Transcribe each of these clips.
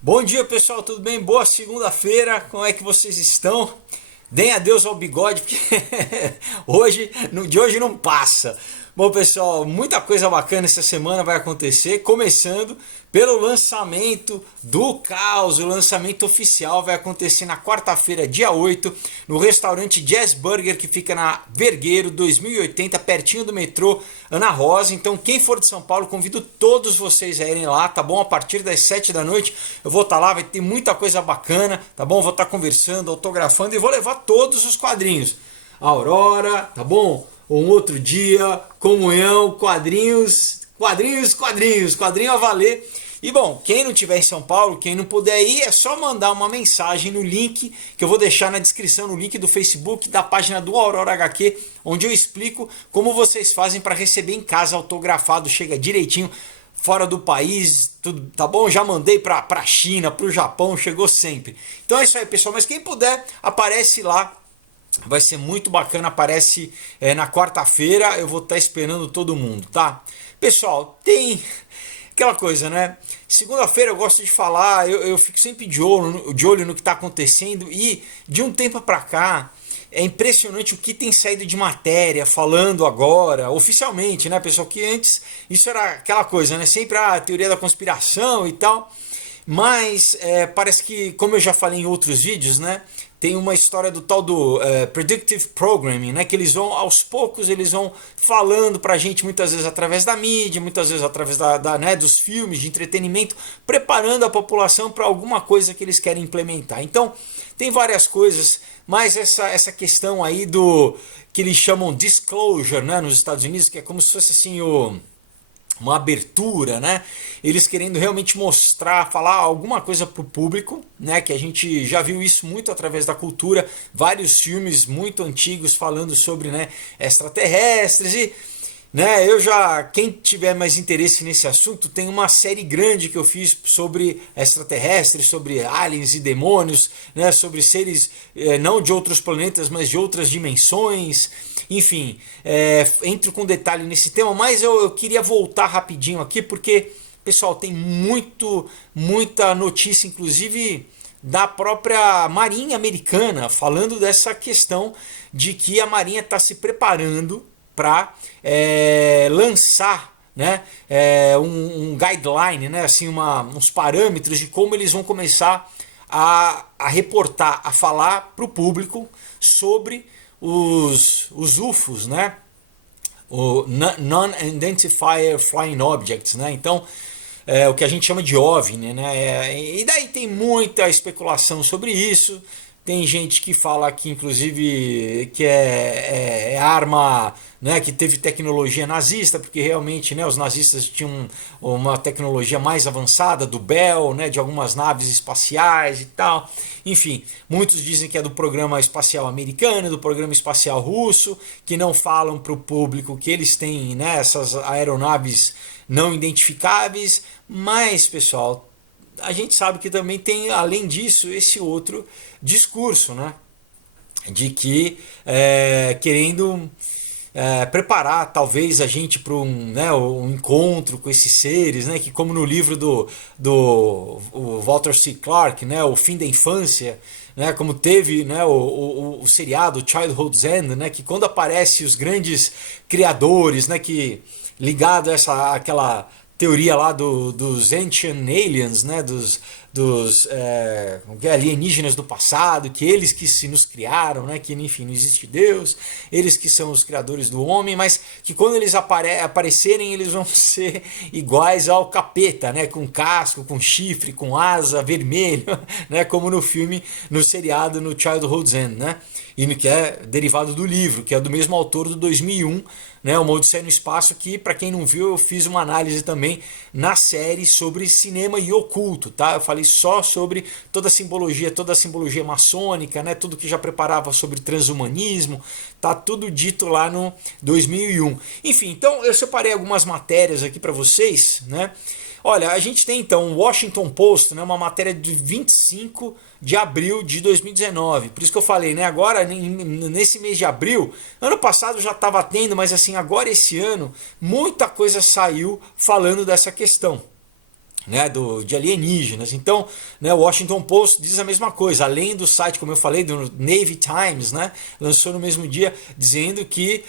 Bom dia, pessoal, tudo bem? Boa segunda-feira, como é que vocês estão? Deem adeus ao bigode, porque de hoje não passa. Bom, pessoal, muita coisa bacana essa semana vai acontecer, começando pelo lançamento do Caos. O lançamento oficial vai acontecer na quarta-feira, dia 8, no restaurante Jazz Burger, que fica na Vergueiro 2080, pertinho do metrô Ana Rosa. Então, quem for de São Paulo, convido todos vocês a irem lá, tá bom? A partir das 7 da noite eu vou estar lá, vai ter muita coisa bacana, tá bom? Vou estar conversando, autografando e vou levar todos os quadrinhos. Aurora, tá bom? Um outro dia, comunhão, quadrinho a valer. E bom, quem não estiver em São Paulo, quem não puder ir, é só mandar uma mensagem no link que eu vou deixar na descrição, no link do Facebook, da página do Aurora HQ, onde eu explico como vocês fazem para receber em casa autografado, chega direitinho, fora do país, tudo, tá bom? Já mandei para a China, para o Japão, chegou sempre. Então é isso aí, pessoal, mas quem puder, aparece lá. Vai ser muito bacana, aparece na quarta-feira, eu vou estar esperando todo mundo, tá? Pessoal, tem aquela coisa, né? Segunda-feira eu gosto de falar, eu fico sempre de olho no que está acontecendo e de um tempo para cá é impressionante o que tem saído de matéria falando agora, oficialmente, né, pessoal? Que antes isso era aquela coisa, né? Sempre a teoria da conspiração e tal. Mas parece que, como eu já falei em outros vídeos, né, tem uma história do tal do Predictive Programming, né, que eles vão, aos poucos, eles vão falando pra gente, muitas vezes através da mídia, muitas vezes através né, dos filmes de entretenimento, preparando a população para alguma coisa que eles querem implementar. Então, tem várias coisas, mas essa questão aí do que eles chamam disclosure, né, nos Estados Unidos, que é como se fosse assim uma abertura, né? Eles querendo realmente mostrar, falar alguma coisa para o público, né? Que a gente já viu isso muito através da cultura, vários filmes muito antigos falando sobre, né, extraterrestres e, né, quem tiver mais interesse nesse assunto, tem uma série grande que eu fiz sobre extraterrestres, sobre aliens e demônios, né, sobre seres não de outros planetas, mas de outras dimensões. Enfim, entro com detalhe nesse tema, mas eu queria voltar rapidinho aqui, porque, pessoal, tem muita notícia, inclusive da própria Marinha Americana, falando dessa questão de que a Marinha está se preparando para lançar, né, um guideline, né, assim, uns parâmetros de como eles vão começar a reportar, a falar para o público sobre os UFOs, né? O Non-Identifier Flying Objects, né? Então, o que a gente chama de OVNI, né? E daí tem muita especulação sobre isso. Tem gente que fala que, inclusive, que é arma, né, que teve tecnologia nazista, porque realmente, né, os nazistas tinham uma tecnologia mais avançada do Bell, né, de algumas naves espaciais e tal. Enfim, muitos dizem que é do programa espacial americano, do programa espacial russo, que não falam para o público que eles têm, né, essas aeronaves não identificáveis. Mas, pessoal, a gente sabe que também tem, além disso, esse outro discurso, né, de que querendo preparar talvez a gente para um encontro com esses seres, né, que como no livro do Walter C. Clark, né, O Fim da Infância, né, como teve, né, o seriado Childhood's End, né, que quando aparece os grandes criadores, né, que ligado a aquela teoria lá dos Ancient Aliens, né, dos alienígenas do passado, que eles que se nos criaram, né, que enfim não existe Deus, eles que são os criadores do homem, mas que quando eles aparecerem eles vão ser iguais ao capeta, né, com casco, com chifre, com asa, vermelho, né, como no filme, no seriado, no Childhood's End, né, e que é derivado do livro, que é do mesmo autor do 2001, né, Uma Odisseia no Espaço, que para quem não viu eu fiz uma análise também na série sobre cinema e oculto, tá? Eu falei só sobre toda a simbologia maçônica, né, tudo que já preparava sobre transhumanismo, tá tudo dito lá no 2001. Enfim, então eu separei algumas matérias aqui para vocês, né? Olha, a gente tem então o Washington Post, né, uma matéria de 25 de abril de 2019. Por isso que eu falei, né, agora nesse mês de abril, ano passado já estava tendo, mas assim, agora esse ano, muita coisa saiu falando dessa questão. né, de alienígenas. Então, né, o Washington Post diz a mesma coisa, além do site, como eu falei, do Navy Times, né, lançou no mesmo dia, dizendo que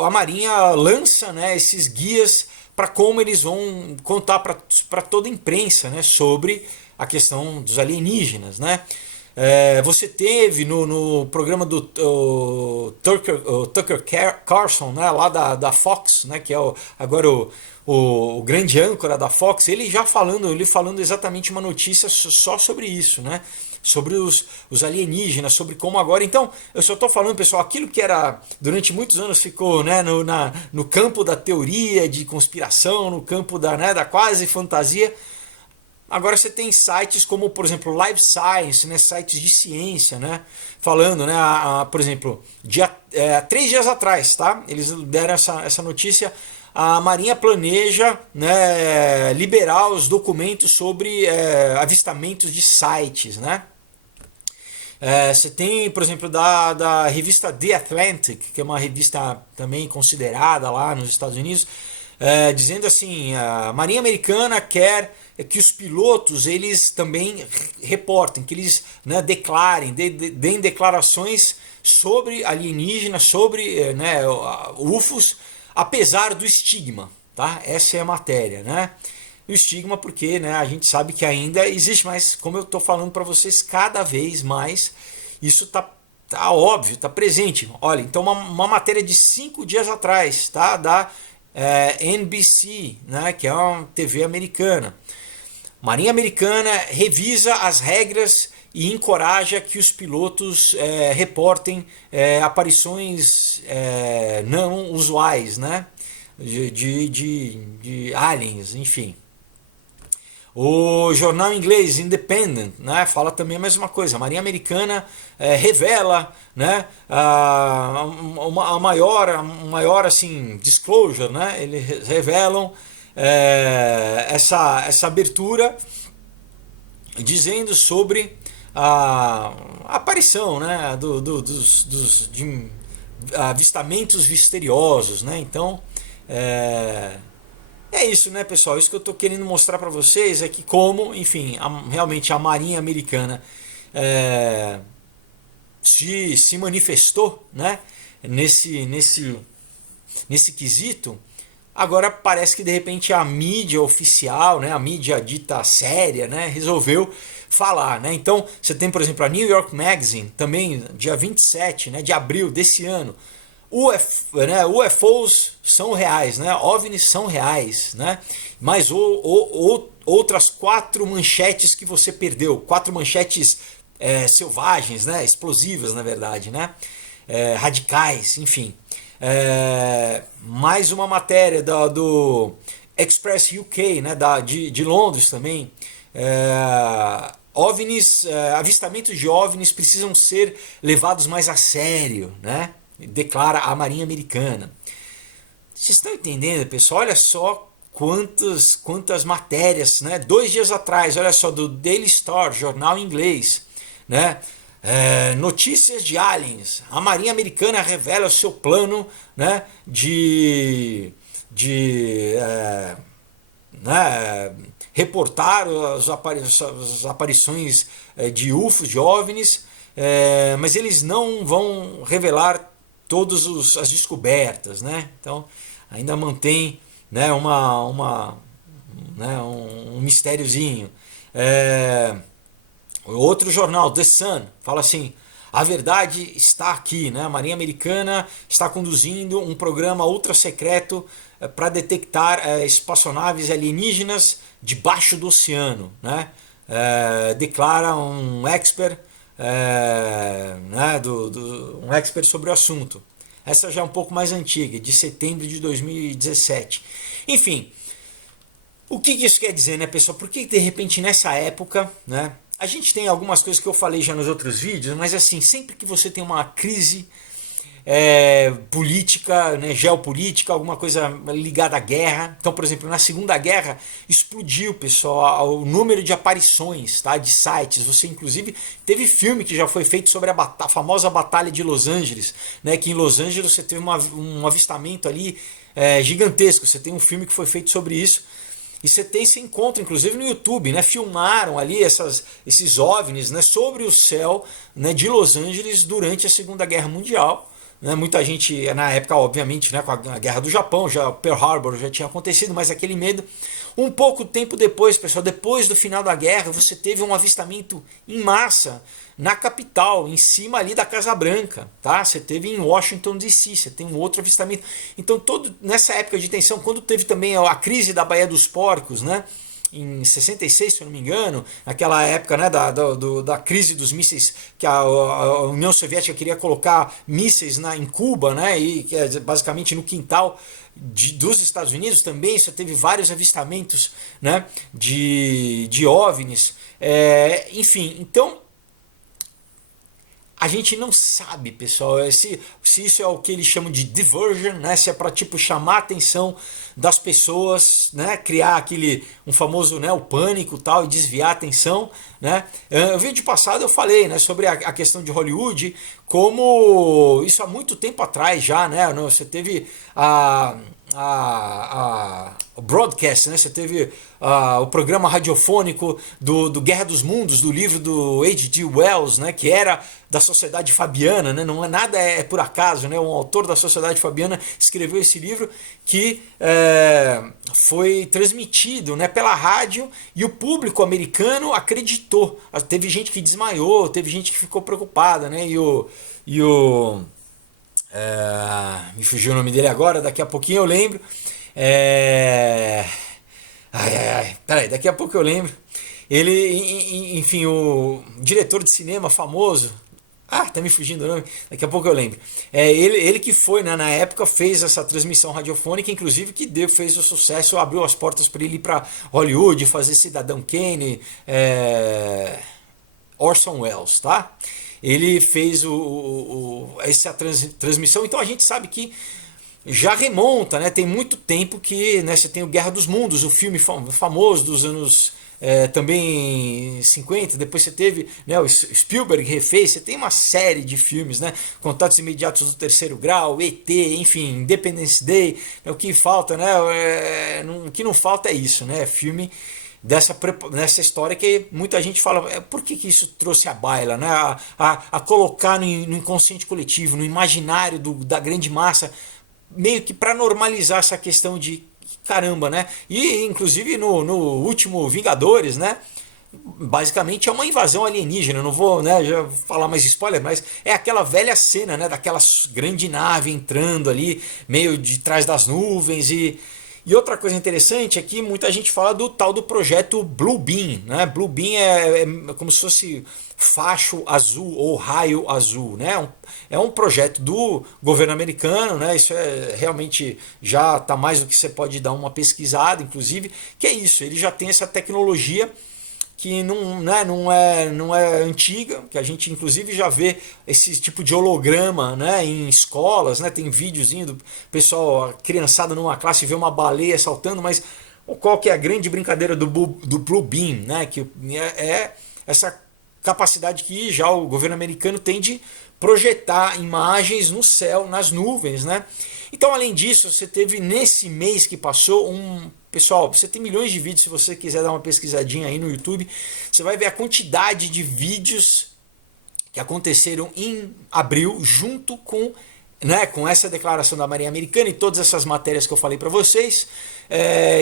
a Marinha lança, né, esses guias para como eles vão contar para toda a imprensa, né, sobre a questão dos alienígenas, né. Você teve no programa do Tucker Carlson, né, lá da Fox, né, que é agora o grande âncora da Fox, ele falando exatamente uma notícia só sobre isso, né, sobre os alienígenas, sobre como agora. Então, eu só estou falando, pessoal, aquilo que era durante muitos anos ficou, né, no campo da teoria de conspiração, no campo da quase fantasia. Agora você tem sites como, por exemplo, Live Science, né, sites de ciência, né, falando, né, por exemplo, 3 dias atrás, tá, eles deram essa notícia, a Marinha planeja, né, liberar os documentos sobre avistamentos de sites, né. Você tem, por exemplo, da revista The Atlantic, que é uma revista também considerada lá nos Estados Unidos, dizendo assim, a Marinha Americana quer que os pilotos eles também reportem, que eles, né, declarem, deem declarações sobre alienígenas, sobre, né, UFOs, apesar do estigma, tá? Essa é a matéria, né? O estigma porque, né, a gente sabe que ainda existe, mas como eu estou falando para vocês, cada vez mais isso tá óbvio, tá presente. Olha, então uma matéria de 5 dias atrás, tá? Da NBC, né, que é uma TV americana. Marinha Americana revisa as regras e encoraja que os pilotos reportem aparições não usuais, né, de aliens, enfim. O jornal inglês Independent, né, fala também a mesma coisa. A Marinha Americana revela, né, a maior assim, disclosure, né, eles revelam essa abertura dizendo sobre a aparição, né, de avistamentos misteriosos, né. Então é isso, né, pessoal? Isso que eu estou querendo mostrar para vocês é que como, enfim, realmente a Marinha Americana se manifestou, né, nesse quesito. Agora parece que de repente a mídia oficial, né, a mídia dita séria, né, resolveu falar, né? Então você tem, por exemplo, a New York Magazine, também dia 27, né, de abril desse ano. UFOs são reais, né? OVNIs são reais, né? Mas outras 4 manchetes que você perdeu, 4 manchetes selvagens, né? Explosivas, na verdade, né? Radicais, enfim. Mais uma matéria do Express UK, né? De Londres também. OVNIs, avistamentos de OVNIs precisam ser levados mais a sério, né? Declara a Marinha Americana. Vocês estão entendendo, pessoal? Olha só quantas matérias, né? 2 dias atrás, olha só, do Daily Star, jornal inglês, né? Notícias de aliens. A Marinha Americana revela o seu plano, né, de né, reportar as aparições de UFOs, de OVNIs, mas eles não vão revelar todas as descobertas, né? Então ainda mantém, né, um mistériozinho. Outro jornal, The Sun, fala assim: a verdade está aqui, né? A Marinha Americana está conduzindo um programa ultra secreto para detectar espaçonaves alienígenas debaixo do oceano, né? Declara um expert, né, um expert sobre o assunto. Essa já é um pouco mais antiga, de setembro de 2017. Enfim, o que isso quer dizer, né, pessoal? Por que de repente nessa época, né? A gente tem algumas coisas que eu falei já nos outros vídeos, mas assim, sempre que você tem uma crise política, né, geopolítica, alguma coisa ligada à guerra. Então, por exemplo, na Segunda Guerra explodiu, pessoal, o número de aparições, tá, de sites. Você, inclusive, teve filme que já foi feito sobre a famosa Batalha de Los Angeles, né, que em Los Angeles você teve um avistamento ali gigantesco. Você tem um filme que foi feito sobre isso. E você encontra, inclusive no YouTube, né? Filmaram ali esses OVNIs, né? Sobre o céu, né? De Los Angeles durante a Segunda Guerra Mundial. Né? Muita gente, na época, obviamente, né? Com a Guerra do Japão, já Pearl Harbor já tinha acontecido, mas aquele medo. Um pouco tempo depois, pessoal, depois do final da guerra, você teve um avistamento em massa na capital, em cima ali da Casa Branca, tá? Você teve em Washington DC, você tem um outro avistamento. Então, nessa época de tensão, quando teve também a crise da Baía dos Porcos, né? Em 66, se eu não me engano, naquela época, né, da crise dos mísseis, que a União Soviética queria colocar mísseis em Cuba, né, e que é basicamente no quintal dos Estados Unidos também. Você teve vários avistamentos, né, de OVNIs, enfim. Então, a gente não sabe, pessoal, se isso é o que eles chamam de diversion, né? Se é para tipo chamar a atenção das pessoas, né? Criar um famoso, né, o pânico, tal, e desviar a atenção, né? No vídeo passado eu falei, né, sobre a questão de Hollywood, como isso há muito tempo atrás já, né? Você teve o broadcast, né? Você teve o programa radiofônico do Guerra dos Mundos, do livro do H.G. Wells, né? Que era da Sociedade Fabiana, né? Não é nada por acaso, né? Um autor da Sociedade Fabiana escreveu esse livro que foi transmitido, né, pela rádio, e o público americano acreditou. Teve gente que desmaiou, teve gente que ficou preocupada, né? Me fugiu o nome dele agora, daqui a pouquinho eu lembro. Peraí, daqui a pouco eu lembro. Ele, enfim, o diretor de cinema famoso. Tá me fugindo o nome, daqui a pouco eu lembro. Ele que foi, né, na época, fez essa transmissão radiofônica, inclusive que fez o sucesso, abriu as portas para ele ir para Hollywood, fazer Cidadão Kane, Orson Welles, tá? Ele fez essa transmissão, então a gente sabe que já remonta, né? Tem muito tempo que, né, você tem o Guerra dos Mundos, o filme famoso dos anos também 50, depois você teve, né, o Spielberg refez, você tem uma série de filmes, né? Contatos Imediatos do Terceiro Grau, ET, enfim, Independence Day, o que falta, né? O que não falta é isso, né? Filme dessa história que muita gente fala, por que isso trouxe à baila, né? A colocar no inconsciente coletivo, no imaginário da grande massa, meio que para normalizar essa questão de caramba, né? E inclusive no último Vingadores, né? Basicamente é uma invasão alienígena. Eu não vou, né, já falar mais spoiler, mas é aquela velha cena, né, daquela grande nave entrando ali meio de trás das nuvens. E outra coisa interessante é que muita gente fala do tal do projeto Blue Beam, né? Blue Beam é como se fosse facho azul ou raio azul, né? É um projeto do governo americano, né? Isso realmente já está mais do que você pode dar uma pesquisada, inclusive, que é isso, ele já tem essa tecnologia que não é antiga, que a gente inclusive já vê esse tipo de holograma, né, em escolas, né, tem videozinho do pessoal, a criançada numa classe vê uma baleia saltando, mas qual que é a grande brincadeira do Blue Beam, né, que é essa capacidade que já o governo americano tem de projetar imagens no céu, nas nuvens, né? Então, além disso, você teve nesse mês que passou Pessoal, você tem milhões de vídeos, se você quiser dar uma pesquisadinha aí no YouTube, você vai ver a quantidade de vídeos que aconteceram em abril, junto com, né, com essa declaração da Marinha Americana e todas essas matérias que eu falei para vocês,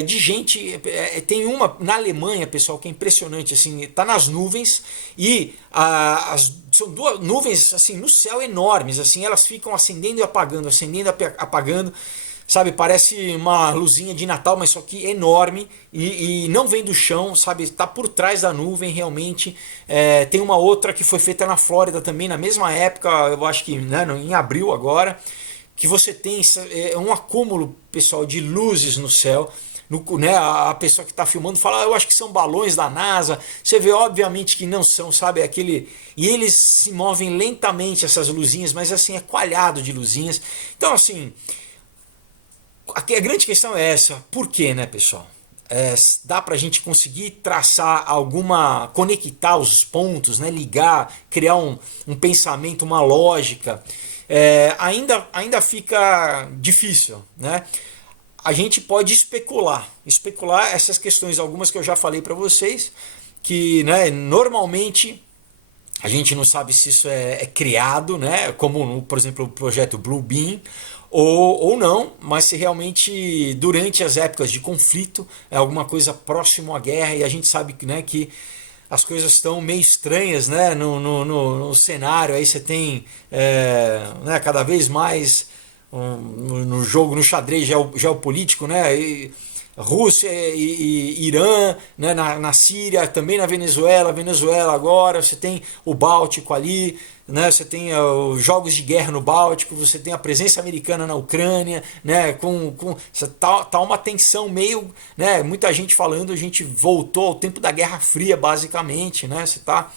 de gente, tem uma na Alemanha, pessoal, que é impressionante, assim, tá nas nuvens e são duas nuvens assim no céu enormes, assim, elas ficam acendendo e apagando, sabe, parece uma luzinha de Natal, mas só que enorme e não vem do chão, sabe, está por trás da nuvem realmente. Tem uma outra que foi feita na Flórida também, na mesma época, eu acho que, né, em abril agora, que você tem um acúmulo, pessoal, de luzes no céu. Né, a pessoa que está filmando fala, eu acho que são balões da NASA. Você vê, obviamente, que não são, sabe, e eles se movem lentamente, essas luzinhas, mas assim, é coalhado de luzinhas. Então, assim, a grande questão é essa, por quê, né, pessoal? Dá para a gente conseguir traçar conectar os pontos, né, ligar, criar um pensamento, uma lógica. Ainda fica difícil, né? a gente pode especular essas questões, algumas que eu já falei para vocês, que, né, normalmente a gente não sabe se isso é criado, né, como por exemplo o projeto Blue Beam, ou não, mas se realmente durante as épocas de conflito é alguma coisa próximo à guerra, e a gente sabe, né, que as coisas estão meio estranhas, né, no cenário. Aí você tem né, cada vez mais no jogo, no xadrez geopolítico, né, Rússia e Irã, né, na Síria, também na Venezuela agora, você tem o Báltico ali, né, você tem os jogos de guerra no Báltico, você tem a presença americana na Ucrânia, né, tá uma tensão meio, né, muita gente falando, a gente voltou ao tempo da Guerra Fria basicamente, né, você tá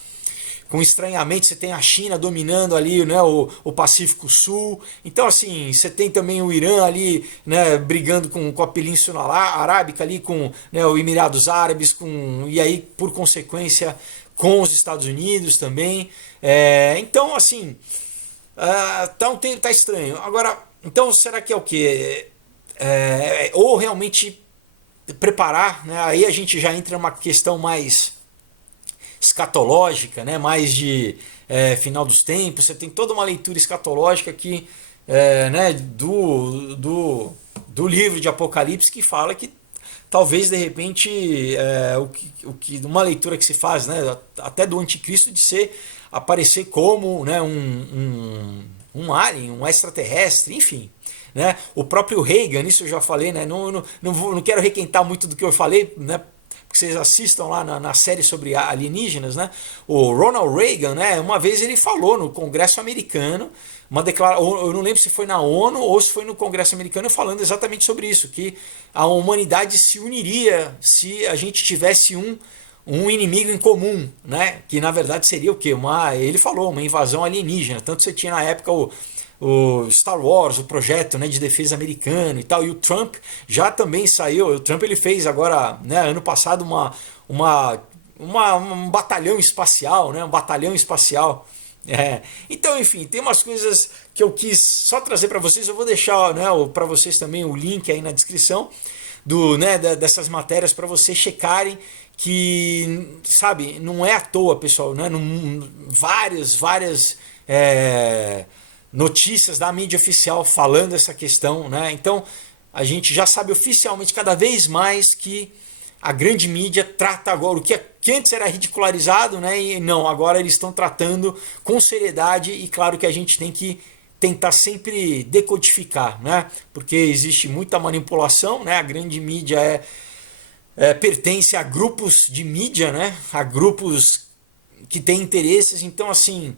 com estranhamento, você tem a China dominando ali, né, o Pacífico Sul. Então, assim, você tem também o Irã ali, né, brigando com a Península Arábica ali, com, né, os Emirados Árabes, e aí, por consequência, com os Estados Unidos também. Então, assim, tá estranho. Agora, então, será que é o quê? Ou realmente preparar, né? Aí a gente já entra numa questão mais escatológica, né? Mais de final dos tempos. Você tem toda uma leitura escatológica aqui, né? do livro de Apocalipse, que fala que talvez de repente uma leitura que se faz, né? Até do anticristo, de aparecer como, né? um alien, um extraterrestre, enfim. Né? O próprio Reagan, isso eu já falei, né? Não quero requentar muito do que eu falei, né? Que vocês assistam lá na série sobre alienígenas, né? O Ronald Reagan, né, uma vez ele falou no Congresso americano, eu não lembro se foi na ONU ou se foi no Congresso americano, falando exatamente sobre isso, que a humanidade se uniria se a gente tivesse um inimigo em comum, né? Que na verdade seria o quê? Ele falou, uma invasão alienígena. Tanto você tinha na época o Star Wars, o projeto, né, de defesa americano e tal, e o Trump já também saiu. O Trump ele fez agora, né, ano passado um batalhão espacial, né, um batalhão espacial. Então, enfim, tem umas coisas que eu quis só trazer para vocês. Eu vou deixar, né, para vocês também o link aí na descrição dessas matérias para vocês checarem, que, sabe, não é à toa, pessoal, né, várias notícias da mídia oficial falando essa questão, né? Então a gente já sabe oficialmente cada vez mais que a grande mídia trata agora o que antes era ridicularizado, né? E não, agora eles estão tratando com seriedade, e claro que a gente tem que tentar sempre decodificar, né? Porque existe muita manipulação, né? A grande mídia pertence a grupos de mídia, né? A grupos que têm interesses. Então, assim,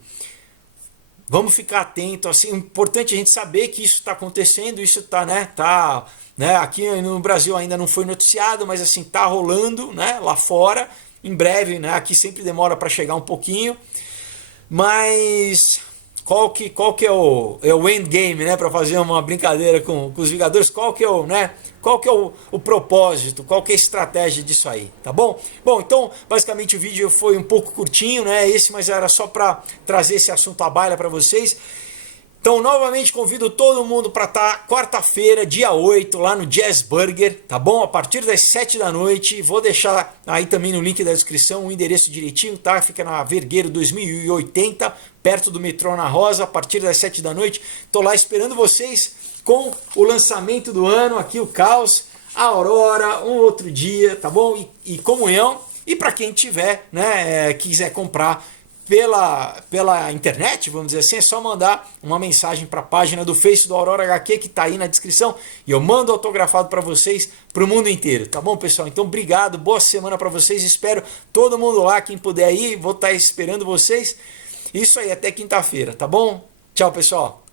vamos ficar atento. Assim, é importante a gente saber que isso está acontecendo, isso está, né, aqui no Brasil ainda não foi noticiado, mas assim, está rolando, né, lá fora, em breve, né, aqui sempre demora para chegar um pouquinho, mas qual que é o endgame, né, para fazer uma brincadeira com os Vingadores, qual que é o propósito, qual que é a estratégia disso aí, tá bom? Bom, então, basicamente o vídeo foi um pouco curtinho, né, mas era só para trazer esse assunto à baila para vocês. Então, novamente convido todo mundo para estar quarta-feira, dia 8, lá no Jazz Burger, tá bom? A partir das 7 da noite, vou deixar aí também no link da descrição o endereço direitinho, tá? Fica na Vergueiro 2080, perto do metrô Ana Rosa, a partir das 7 da noite. Tô lá esperando vocês com o lançamento do ano, aqui o Caos, a Aurora, um outro dia, tá bom? E comunhão. E para quem tiver, né, quiser comprar pela internet, vamos dizer assim, é só mandar uma mensagem para a página do Face do Aurora HQ, que está aí na descrição, e eu mando autografado para vocês, para o mundo inteiro, tá bom, pessoal? Então, obrigado, boa semana para vocês, espero todo mundo lá, quem puder ir, vou estar esperando vocês. Isso aí, até quinta-feira, tá bom? Tchau, pessoal!